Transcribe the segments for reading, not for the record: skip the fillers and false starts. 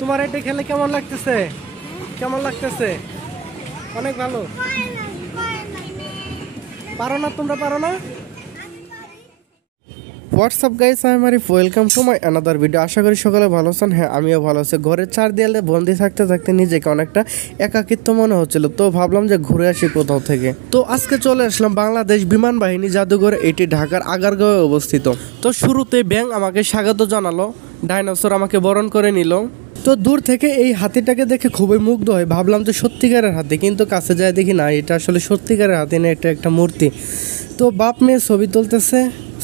তোমার এটা খেলে কেমন লাগতেছে? কেমন লাগতেছে? অনেক ভালো। পারো না? তোমরা পারো না? What's up guys, I am Arif, welcome to my another video. আশা করি সকালে ভালো আছেন। হ্যাঁ, আমিও ভালো আছি। ঘরের চার দেয়ালে বন্দি থাকতে থাকতে নিজেকে অনেকটা একাকিত্ব মনে হচ্ছিল, তো ভাবলাম যে ঘুরে আসি কোথাও থেকে। তো আজকে চলে আসলাম বাংলাদেশ বিমান বাহিনী জাদুঘর, এটি ঢাকার আগারগাঁওয়ে অবস্থিত। তো শুরুতে ব্যাং আমাকে স্বাগত জানালো, ডাইনোসর আমাকে বরণ করে নিল। তো দূর থেকে এই হাতিটাকে দেখে খুবই মুগ্ধ হয়, ভাবলাম যে সত্যিকারের হাতি, কিন্তু কাছে যায় দেখি না, এটা আসলে সত্যিকারের হাতি না, এটা একটা মূর্তি। তো বাপ মেয়ে ছবি তুলতেছে,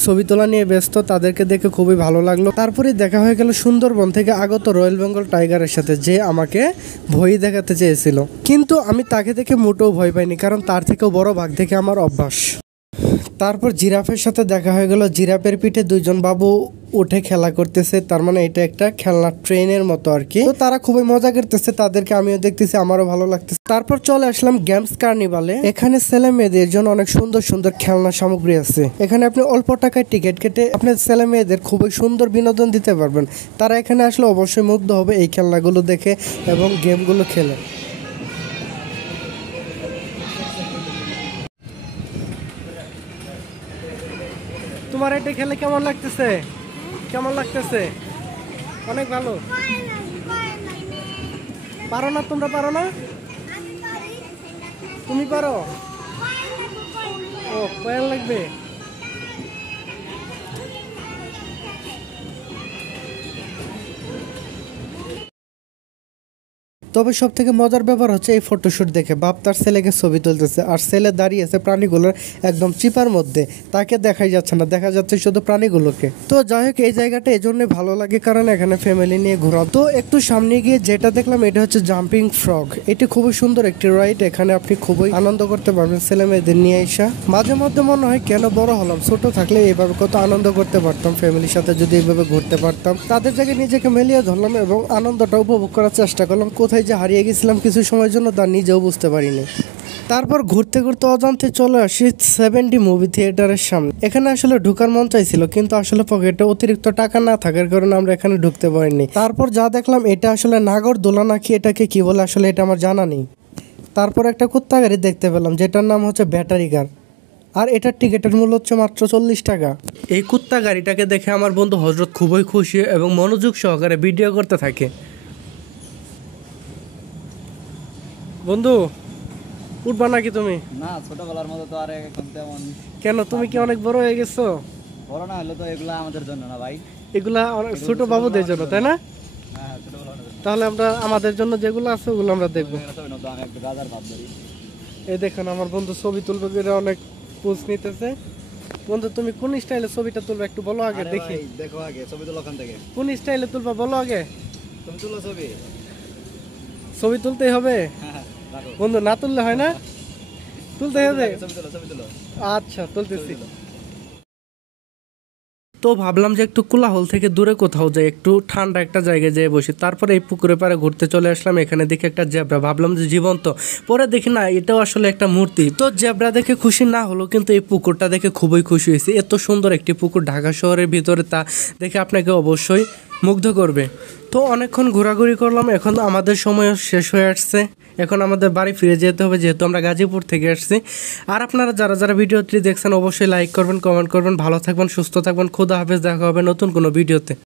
ছবি তোলা নিয়ে ব্যস্ত, তাদেরকে দেখে খুবই ভালো লাগলো। তারপরে দেখা হয়ে গেল সুন্দরবন থেকে আগত রয়্যাল বেঙ্গল টাইগারের সাথে, যে আমাকে ভয় দেখাতে চেয়েছিল, কিন্তু আমি তাকে দেখে মোটেও ভয় পাইনি, কারণ তার থেকেও বড় বাঘ দেখে আমার অভ্যাস। তারপর জিরাফের সাথে দেখা হয়ে গেল, জিরাফের পিঠে দুইজন বাবু উঠে খেলা করতেছে, তার মানে এটা একটা খেলনা ট্রেনের মতো আর কি। তো তারা খুবই মজা করতেছে, তাদেরকে আমিও দেখতেছি, আমারও ভালো লাগতেছে। তারপর চলে আসলাম গেমস কার্নিভালে। এখানে ছেলে মেয়েদের জন্য অনেক সুন্দর সুন্দর খেলনা সামগ্রী আছে। এখানে আপনি অল্প টাকায় টিকিট কেটে আপনার ছেলে মেয়েদের খুবই সুন্দর বিনোদন দিতে পারবেন। তারা এখানে আসলে অবশ্যই মুগ্ধ হবে এই খেলনাগুলো দেখে এবং গেমগুলো খেলে। তোমার এটা খেলে কেমন লাগতেছে? কেমন লাগতেছে? অনেক ভালো। পারো না? তোমরা পারো না? তুমি পারো? ও, কয়েল লাগবে। তবে সব থেকে মজার ব্যাপার হচ্ছে এই ফটোশুট দেখে বাপ তার ছেলেকে ছবি তুলতেছে, আর ছেলে দাঁড়িয়ে আছে প্রাণীগুলোর একদম চিপার মধ্যে, তাকে দেখাই যাচ্ছে না, দেখা যাচ্ছে শুধু প্রাণীগুলোকে। তো যাই হোক, এই জায়গাটা এই জন্য ভালো লাগে কারণ এখানে ফ্যামিলি নিয়ে ঘোরা। তো একটু সামনে গিয়ে যেটা দেখলাম, এটা হচ্ছে জাম্পিং ফ্রগ। এটি খুবই সুন্দর একটি রাইড, এখানে আপনি খুবই আনন্দ করতে পারবেন ছেলে মেয়েদের নিয়ে এসা। মাঝে মধ্যে মনে হয় কেন বড় হলাম, ছোট থাকলে এইভাবে কত আনন্দ করতে পারতাম, ফ্যামিলির সাথে যদি এইভাবে ঘুরতে পারতাম। তাদের জায়গায় নিজেকে মিলিয়ে ধরলাম এবং আনন্দটা উপভোগ করার চেষ্টা করলাম। কোথায় যে হারিয়ে গেছিলাম কিছু সময়ের জন্য, তা নিজেও বুঝতে পারিনি। তারপর ঘুরতে ঘুরতে অজান্তে চলে আসি 7D মুভি থিয়েটারের সামনে। এখানে আসলে ঢোকার মন চাইছিল, কিন্তু আসলে পকেটে অতিরিক্ত টাকা না থাকার কারণে আমরা এখানে ঢুকতে পারিনি। তারপর যা দেখলাম, এটা আসলে নাগরদোলা নাকি এটাকে কি বলে আসলে এটা আমার জানা নেই। তারপর একটা কুত্তা গাড়ি দেখতে পেলাম, যেটার নাম হচ্ছে ব্যাটারি কার, আর এটার টিকিটের মূল্য হচ্ছে মাত্র 40 টাকা। এই কুত্তা গাড়িটাকে দেখে আমার বন্ধু হজরত খুবই খুশি এবং মনোযোগ সহকারে ভিডিও করতে থাকে। বন্ধু, উঠবা নাকি তুমি? না, ছোটবেলার মতো তো আর এখন তেমন। কেন, তুমি কি অনেক বড় হয়ে গেছো? বড় না হলে তো এগুলা আমাদের জন্য না ভাই, এগুলা ছোট বাবুদের জন্য, তাই না? হ্যাঁ ছোটবেলার জন্য। তাহলে আমরা আমাদের জন্য যেগুলো আছে ওগুলো আমরা দেখবো। আমি একটু গাজার ভাব ধরি। এই দেখুন, আমার বন্ধু ছবি তুলবে করে অনেক পোজ নিতেছে। বন্ধু, তুমি কোন স্টাইলে ছবিটা তুলবে একটু বলো আগে, দেখি। দেখো আগে ছবি তুলো ওখান থেকে। কোন স্টাইলে তুলবা বলো আগে। তুমি তুলো ছবি। ছবি তুলতেই হবে বন্ধু, না তুললে হয় না, তুলতে হবে। ছবি তুলো। আচ্ছা, তুলতেছি। তো ভাবলাম যে একটু কোলাহল থেকে দূরে কোথাও যাই, একটু ঠান্ডা একটা জায়গায় যেয়ে বসি। তারপরে এই পুকুরের পাড়ে ঘুরতে চলে আসলাম, এখানে দেখি একটা জেব্রা, ভাবলাম যে জীবন্ত, পরে দেখি না এটাও আসলে একটা মূর্তি। তো জেব্রা দেখে খুশি না হলো, কিন্তু এই পুকুরটা দেখে খুবই খুশি হয়েছি। এত সুন্দর একটি পুকুর ঢাকা শহরের ভিতরে, তা দেখে আপনাকে অবশ্যই মুগ্ধ করবে। তো অনেকক্ষণ ঘোরাঘুরি করলাম, এখন আমাদের সময় শেষ হয়ে আসছে, এখন আমাদের বাড়ি ফিরে যেতে হবে, যেহেতু আমরা গাজীপুর থেকে আসছি। আর আপনারা যারা যারা ভিডিওটি দেখছেন অবশ্যই লাইক করবেন, কমেন্ট করবেন, ভালো থাকবেন, সুস্থ থাকবেন, খোদা হাফেজ, দেখা হবে নতুন কোনো ভিডিওতে।